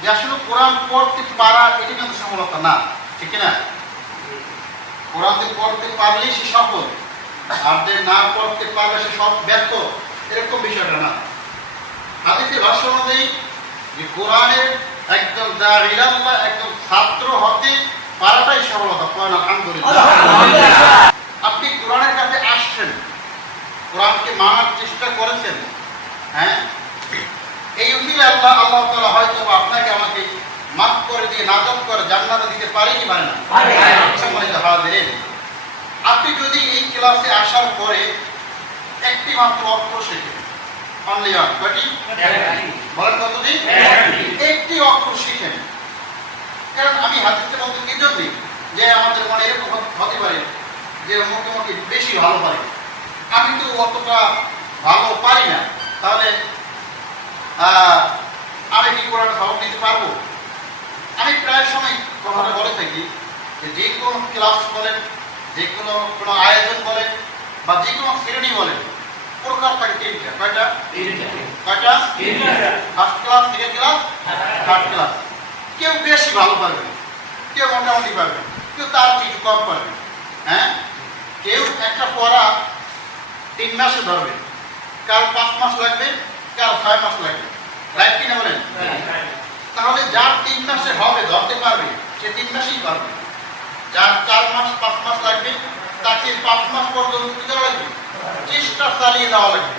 যে আসলে কোরআন পড়তে পারা এটা কিন্তু সফলতা না ঠিক না কোরআন পড়তে পারলেই সে সফল আর যে না পড়তে পারলে সে সব ব্যর্থ এরকম বিষয়টা না। হাদিসের ভাষ্য অনুযায়ী যে কোরআনের একজন যা ইলাল্লাহ একজন ছাত্র হতে পারাটাই সফলতা কোরআন আলহামদুলিল্লাহ। আপনি কোরআনের কাছে আসছেন কোরআনকে মানার চেষ্টা করেছেন হ্যাঁ? আল্লাহ আল্লাহ তাআলা হয়তো আপনাকে আমাকে মাফ করে দিয়ে নাজব করে জান্নাতে দিতে পারে কি পারে না। সম্মানিত আপনি যদি এই ক্লাসে আসার পরে একটি মাত্র অক্ষর শেখেন অনলি ওয়ান বলেন কতটি? একটি। একটি অক্ষর শিখেন। কারণ আমি হাদিসে বলতে এই জন্যই যে আমাদের মনে এরকম হতে- পারে যে মোটামুটি বেশি ভালো পারে। আমি তো অতটা ভালো পারি না। তাহলে আমি কি কোরআন সবক নিতে পারব? আমি প্রায় সময় কথাটা বলে থাকি যে যে কোনো ক্লাস বলেন যে কোনো কোনো আয়োজন বলেন বা যে কোনো শ্রেণি বলেন প্রকার থাকে তিনটা। কয়টা? কয়টা first class second class third class কেউ বেশি ভালো পারবে কেউ মোটামুটি পারবে কেউ তার থেকে কম পারবে হ্যাঁ? কেউ একটা পড়া তিন মাসে ধরবে কার পাঁচ মাস লাগবে কার ছয় মাস লাগবে। রাইট কিনা বলেন? তাহলে যার তিন মাসে হবে ধরতে পারবে সে তিন মাসেই পারবে। যার চার মাস পাঁচ মাস লাগবে তাকে পাঁচ মাস পর্যন্ত কি করা লাগবে? চেষ্টা চালিয়ে দেওয়া লাগবে।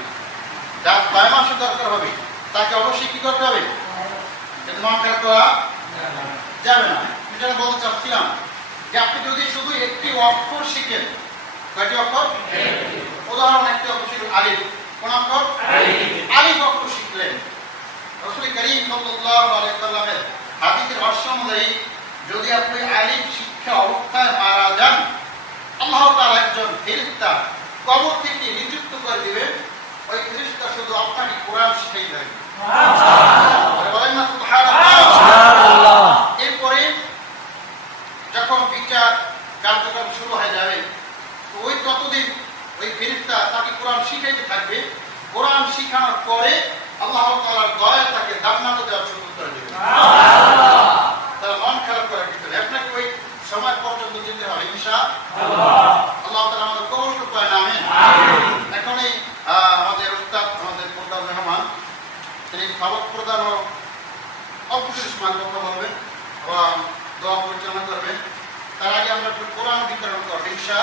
যার ছয় মাসে দরকার হবে তাকে অবশ্যই কি করতে হবে? এটা করা যাবে না। এটা বলতে চাচ্ছিলাম যে আপনি যদি শুধু একটি অক্ষর শিখেন কয়টি অক্ষর? উদাহরণ একটি অক্ষর আলিফ। কোন অক্ষর? সাল্লামের হাদিসের ভাষ্য অনুযায়ী যদি আপনি আলিফ শিক্ষা অবস্থায় মারা যান আল্লাহ তাআলা একজন ফেরেশতা কবর থেকে নিযুক্ত করে দিবেন। ওই ফেরেশতা শুধু আপনাকে কোরআন শিখাই দেবে বলেন না এরপরে যখন বিচার কার্যক্রম শুরু হয়ে যাবে ওই ততদিন ওই ফেরিস্তা তাকে কোরআন শিখাইতে থাকবে। কোরআন শিখানোর পরে আল্লাহ তাআলার দয়া তাকে জান্নাতে দেওয়ার সুযোগ করে দেবে তারা মন খারাপ করার কিছু আপনাকে ওই সময় পর্যন্ত যেতে হবে ইনশা আল্লাহ। তাআলা আমাদের এখন এই আহ, আমাদের উস্তাদ আমাদের প্রধান মেহমান তিনি সবক প্রদান ও অল্প কিছু কথা বলবেন এবং দোয়া পরিচালনা করবেন তার আগে আমরা একটু কোরআন বিতরণ করব ইনশা